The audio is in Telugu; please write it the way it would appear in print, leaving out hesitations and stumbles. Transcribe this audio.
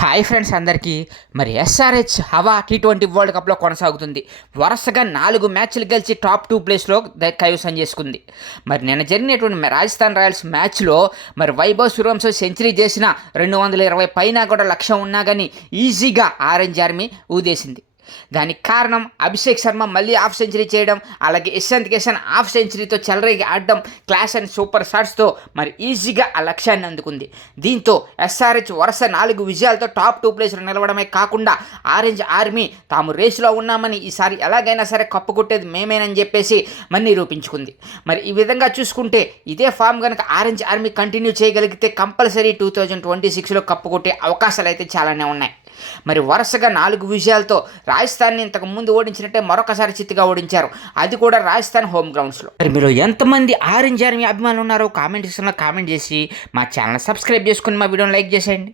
హాయ్ ఫ్రెండ్స్ అందరికీ. మరి ఎస్ఆర్హెచ్ హవా T20 వరల్డ్ కప్లో కొనసాగుతుంది. వరుసగా 4 మ్యాచ్లు గెలిచి టాప్ 2 ప్లేస్లో కైవసం చేసుకుంది. మరి నిన్న జరిగినటువంటి రాజస్థాన్ రాయల్స్ మ్యాచ్లో మరి వైభవ్ సూర్యవంశీ సెంచరీ చేసిన 220 పైన కూడా లక్ష్యం ఉన్నా కానీ ఈజీగా ఆరెంజ్ ఆర్మీ ఊదేసింది. దానికి కారణం అభిషేక్ శర్మ మళ్ళీ హాఫ్ సెంచరీ చేయడం, అలాగే యశ్వంత్ కిషన్ హాఫ్ సెంచరీతో చెలరేగి ఆడడం, క్లాస్ అండ్ సూపర్ షాట్స్తో మరి ఈజీగా ఆ లక్ష్యాన్ని అందుకుంది. దీంతో ఎస్ఆర్హెచ్ వరుస 4 విజయాలతో టాప్ 2 ప్లేస్లో నిలవడమే కాకుండా ఆరెంజ్ ఆర్మీ తాము రేసులో ఉన్నామని, ఈసారి ఎలాగైనా సరే కప్పు కొట్టేది మేమేనని చెప్పేసి మరి నిరూపించుకుంది. మరి ఈ విధంగా చూసుకుంటే ఇదే ఫామ్ కనుక ఆరెంజ్ ఆర్మీ కంటిన్యూ చేయగలిగితే కంపల్సరీ 2026లో కప్పు కొట్టే అవకాశాలు అయితే చాలానే ఉన్నాయి. మరి వరుసగా 4 విజయాలతో రాజస్థాన్ని ఇంతకు ముందు ఓడించినట్టే మరొకసారి చిత్తుగా ఓడించారు, అది కూడా రాజస్థాన్ హోమ్ గ్రౌండ్స్లో. మరి మీరు ఎంతమంది ఆరెంజ్ ఆర్మీ అభిమానులు ఉన్నారో కామెంట్ సెక్షన్లో కామెంట్ చేసి మా ఛానల్ సబ్స్క్రైబ్ చేసుకుని మా వీడియోని లైక్ చేసేయండి.